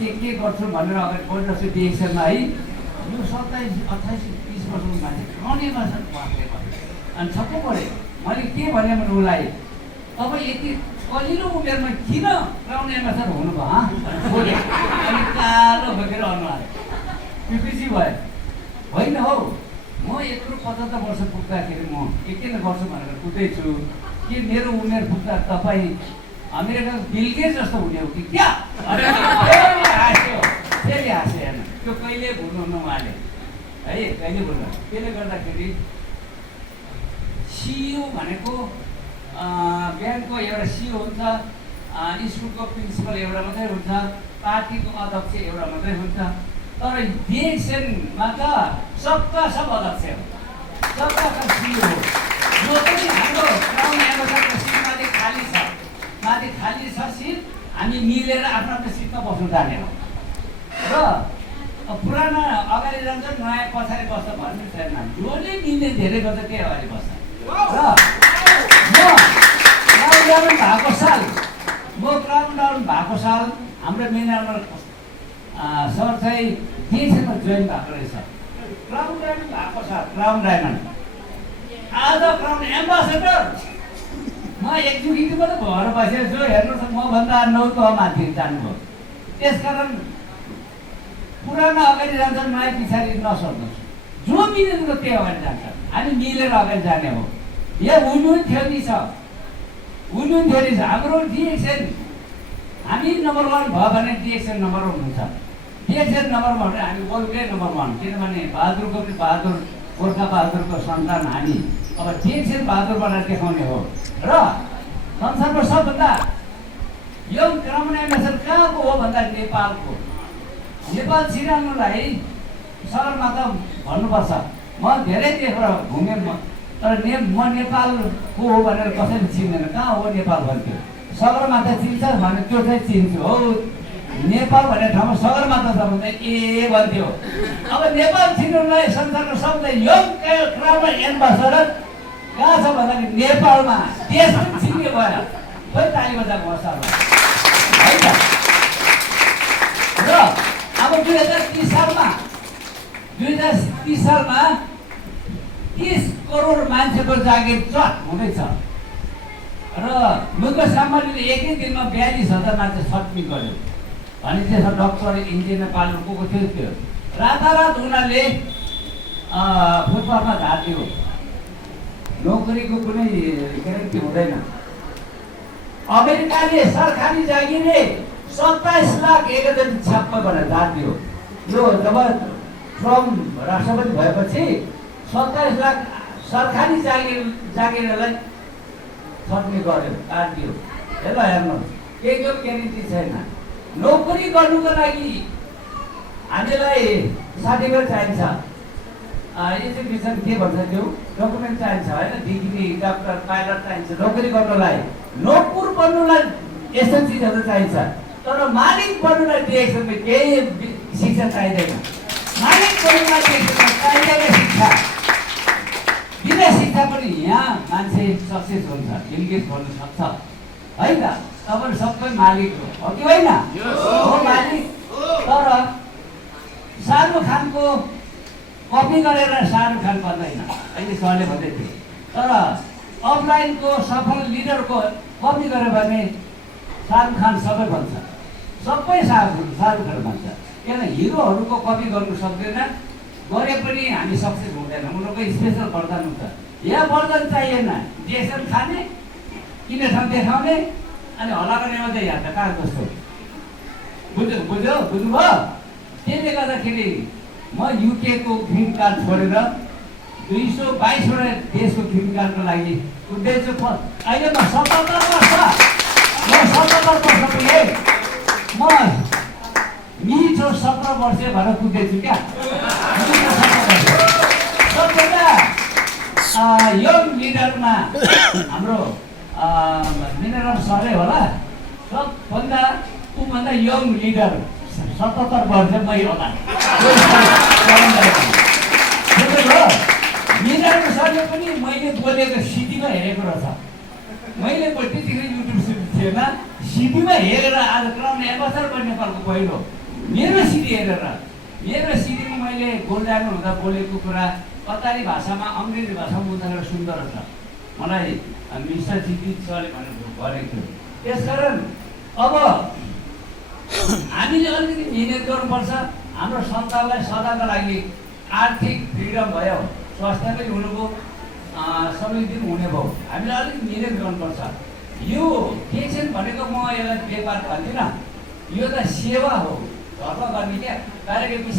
के गर्छु भनेर अगाडि बढिरहेको छु डिएक्सनमा है। यो 27, 28, 30 वर्षको मान्छे क्राउनमा छ बाफ्रे अनि छक्क परेँ। मैले के भने उसलाई, तपाईँ यति कलिलो उमेरमा किन क्राउन एम्बेसडर हुनुभयो बोले। अनि कालो भएर अनुहार पिपिसी भयो। होइन हौ, म यत्रो 75 वर्ष पुग्दाखेरि म किन गर्छु भनेर कुदैछु कि मेरो उमेर पुग्दा तपाईँ अमेरिकाको बिल गेट्स जस्तो हुने हो कि क्या? हाँस्यो, फेरि हाँस्यो। हेर्नु त्यो कहिले भुल्नुहुन्न उहाँले है, कहिले भुल्नु। त्यसले गर्दाखेरि सिइओ भनेको ब्याङ्कको एउटा सिइओ हुन्छ, स्कुलको प्रिन्सिपल एउटा मात्रै हुन्छ, पार्टीको अध्यक्ष एउटा मात्रै हुन्छ। तर डिएक्सनमा त सबका सब अध्यक्ष हो, सबका सब सिइओ हो। जो पनि हाम्रो क्राउन एम्बेसडरको सिट माथि खाली छ सिट, हामी मिलेर आफ्नो आफ्नो सिटमा बस्नु जाने हो। र पुराना अगाडि जान्छ, नयाँ पछाडि बस्छ भन्ने छैन। जसले मिल्ने धेरै गर्छ त्यही अगाडि बस्छ। र म क्राउन डाउन भएको साल हाम्रो मिनारमा सर चाहिँ डिएक्सनमा जोइन भएको रहेछ। क्राउन डायमन्ड भएको साल क्राउन डायमन्ड, आज क्राउन एम्बेसडर। म एक्जिक्युटिभ मात्रै भएर बसेको छु। हेर्नुहोस्, मभन्दा 9 तह माथि जानुभयो। त्यसकारण पुरानो अगाडि जान्छ, नयाँ पछाडि नसर्नुहोस्। जो मिलेको त्यही अगाडि जान्छ, हामी मिलेर अगाडि जाने हो। यहाँ विन थ्योरी छ, विन थ्योरी छ। हाम्रो डिएक्सन हामी नम्बर 1 भयो भने डिएक्सन नम्बर 1 हुन्छ। डिएक्सन नम्बर 1 भने हामी वर्ल्डकै नम्बर 1, किनभने बहादुरको पनि बहादुर, गोर्खा बहादुरको सन्तान हामी। अब डिएक्सन बहादुर बनाएर देखाउने हो। र संसारको सबभन्दा यङ क्राउन एम्बेसडर कहाँको हो भन्दा नेपालको। नेपाल छिराउनुलाई सगरमाथा भन्नुपर्छ। म धेरै देशबाट घुमेँ, तर म नेपालको हो भनेर कसैले चिन्दैन। कहाँ हो नेपाल भन्थ्यो, सगरमाथा चिन्छ भने त्यो चाहिँ चिन्छु हो। नेपाल भन्ने ठाउँमा सगरमाथा छ भने ए भन्थ्यो। अब नेपाल छिराउनुलाई संसारको सबभन्दा यङ क्राउन एम्बेसडर कहाँ छ भन्दाखेरि नेपालमा। देश पनि चिन्ने भयो। खोइ ताली बजाएको अवसरमा है त। र अब 2030 सालमा 30 करोड मान्छेको जागिर चट हुँदैछ। र मुकेश अम्बानीले एकै दिनमा 42,000 मान्छे सटमी गर्यो भने त्यसमा डक्टर, इन्जिनियर पालेर को थियो त्यो। रातारात उनीहरूले फुटपाथमा झारिदियो। नोकरीको कुनै ग्यारेन्टी हुँदैन। अमेरिकाले सरकारी जागिरले 27 लाख एकैचोटि छ्याप्प भनेर झारिदियो। यो जब ट्रम्प राष्ट्रपति भएपछि 27 लाख सरकारी जागिरलाई सट्ने गर्यो, काटिदियो। हेर्नुहोस्, केहीको ग्यारेन्टी छैन। नोकरी गर्नुको लागि हामीलाई सर्टिफिकेट चाहिन्छ, एजुकेसन के भन्छ त्यो डकुमेन्ट चाहिन्छ होइन, डिग्री, डाक्टर, पाइलट चाहिन्छ नोकरी गर्नलाई। नोकपुर बन्नुलाई यस्तो चिजहरू चाहिन्छ। तर मालिक बन्नुलाई डिएक्सनमा केही शिक्षा चाहिँदैन। मालिक बन्नुलाई डिएक्सनमा चाहिँदैन शिक्षा। बिना शिक्षा पनि यहाँ मान्छे सक्सेस हुन्छ, बिल गेट्स बन्न सक्छ है त। तपाईँ सबै मालिक हो कि होइन? हो मालिक। तर शाहरुख खानको कपी गरेर शाहरुख खान बन्दैन, अहिले सरले भन्दै थिए। तर अफलाइनको सफल लिडरको कपी गर्यो भने शाहरुख खान सबै भन्छ, सबै शाहरुख खान भन्छ। किन हिरोहरूको कपी गर्नु सक्दैन, गरे पनि हामी सक्सेस हुँदैन। उनीहरूको स्पेसल वरदान हुन्छ। यहाँ वरदान चाहिएन, डिएक्सन खाने, किन ठाउँ देखाउने अनि हल्ला गर्ने मात्रै। यहाँ त कहाँ जस्तो बुझ्नुभयो? त्यसले गर्दाखेरि म युकेको ग्रिन कार्ड छोडेर 222वटा देशको ग्रिन कार्डको लागि कुद्दैछु। अहिले म 77 वर्ष पुगेँ। म मिठो 17 वर्ष भएर कुद्दैछु क्या। सबभन्दा यङ लिडरमा हाम्रो मिनरल सरै होला। सबभन्दा ऊभन्दा यङ लिडर 77 वर्ष मै होला। मिनरल सरले पनि मैले बोलेको सिटीमा हेरेको रहेछ। मैले त्यतिखेर युट्युब थिएन, सिटीमा हेरेर आज क्राउन एम्बेसडर नेपालको पहिलो मेरो सिडी हेरेर मेरो सिडीमा मैले गोल्डान हुँदा बोलेको कुरा कतारी भाषामा अङ्ग्रेजी भाषामा बुझ्दाखेरि सुन्दर छ। मलाई मिस्टर चिकित्साले भनेको थियो। त्यसकारण अब हामीले अलिकति मिहिनेत गर्नुपर्छ। हाम्रो सन्तानलाई सदाका लागि आर्थिक फ्रिडम भयो, स्वास्थ्य पनि हुनुभयो, समृद्धि पनि हुने भयो। हामीले अलिकति मिहिनेत गर्नुपर्छ। यो के चाहिँ भनेको म यसलाई व्यापार भन्दिनँ, यो त सेवा हो, धर्म गर्ने क्या। कार्यको विषय